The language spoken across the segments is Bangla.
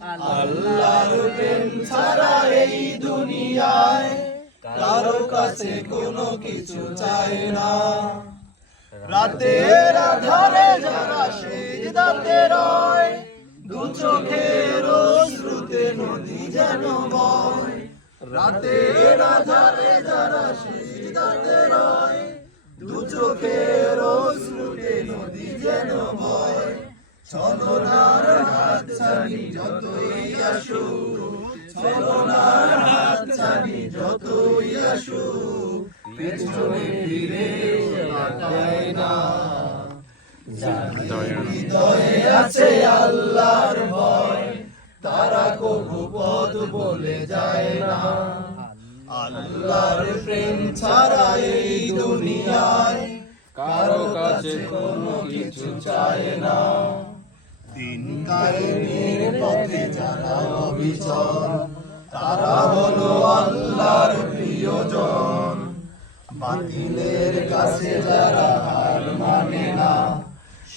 আল্লাহর ছাড়া এই দুনিয়ায় কারও কাছে কোনো কিছু চায় না। রাতের আধারে যারা সিজদাতে রয়, দু চোখের শ্রুতে নদী যেন বয়। রাতের আধারে যারা সিজদাতে রয়, দু চোখের শ্রুতে নদী যেন বয়। চলনার হাত আছে আল্লাহর ভয়, তারা কবু পথ বলে যায় না। আল্লাহর প্রেম ছাড়া এই দুনিয়ায় কারও কাছে কোনো কিছু চায় না। যারা অবিচল, তারা হলো আল্লাহর প্রিয়জন। বাতিলের কাছে যারা হার মানে না,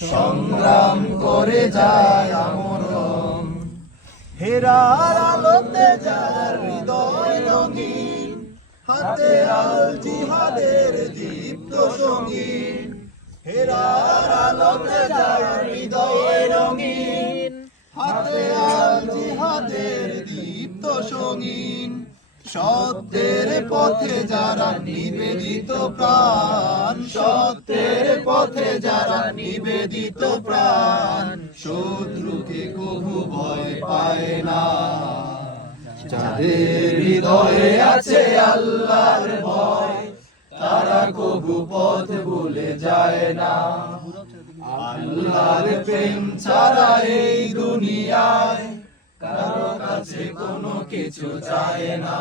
সংগ্রাম করে যায় আমরণ। হেরার আলোতে যার হৃদয় রঙিন, হাতে আল জিহাদের দীপ্ত সঙ্গীন। হেরার আলোতে সঙ্গীন। সত্যের পথে যারা নিবেদিত প্রাণ, সত্যের পথে যারা নিবেদিত প্রাণ, শত্রুকে কবু ভয় পায় না। যাদের হৃদয়ে আছে আল্লাহর ভয়, তারা কবু পথ ভুলে যায় না। আল্লাহর প্রেম ছাড়া এই দুনিয়ায় কারও কাছে কোনো কিছু চায় না।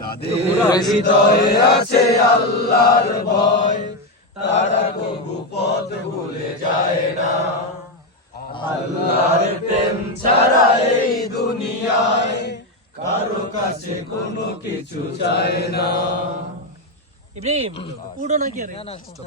যাদের হৃদয়ে আছে আল্লাহর ভয় তারা কবু পথ ভুলে যায় না। আল্লাহর প্রেম ছাড়া এই দুনিয়ায় কারও কাছে কোনো কিছু চায় না। ইব্রাহিম উড়ো নাকি আরে? তো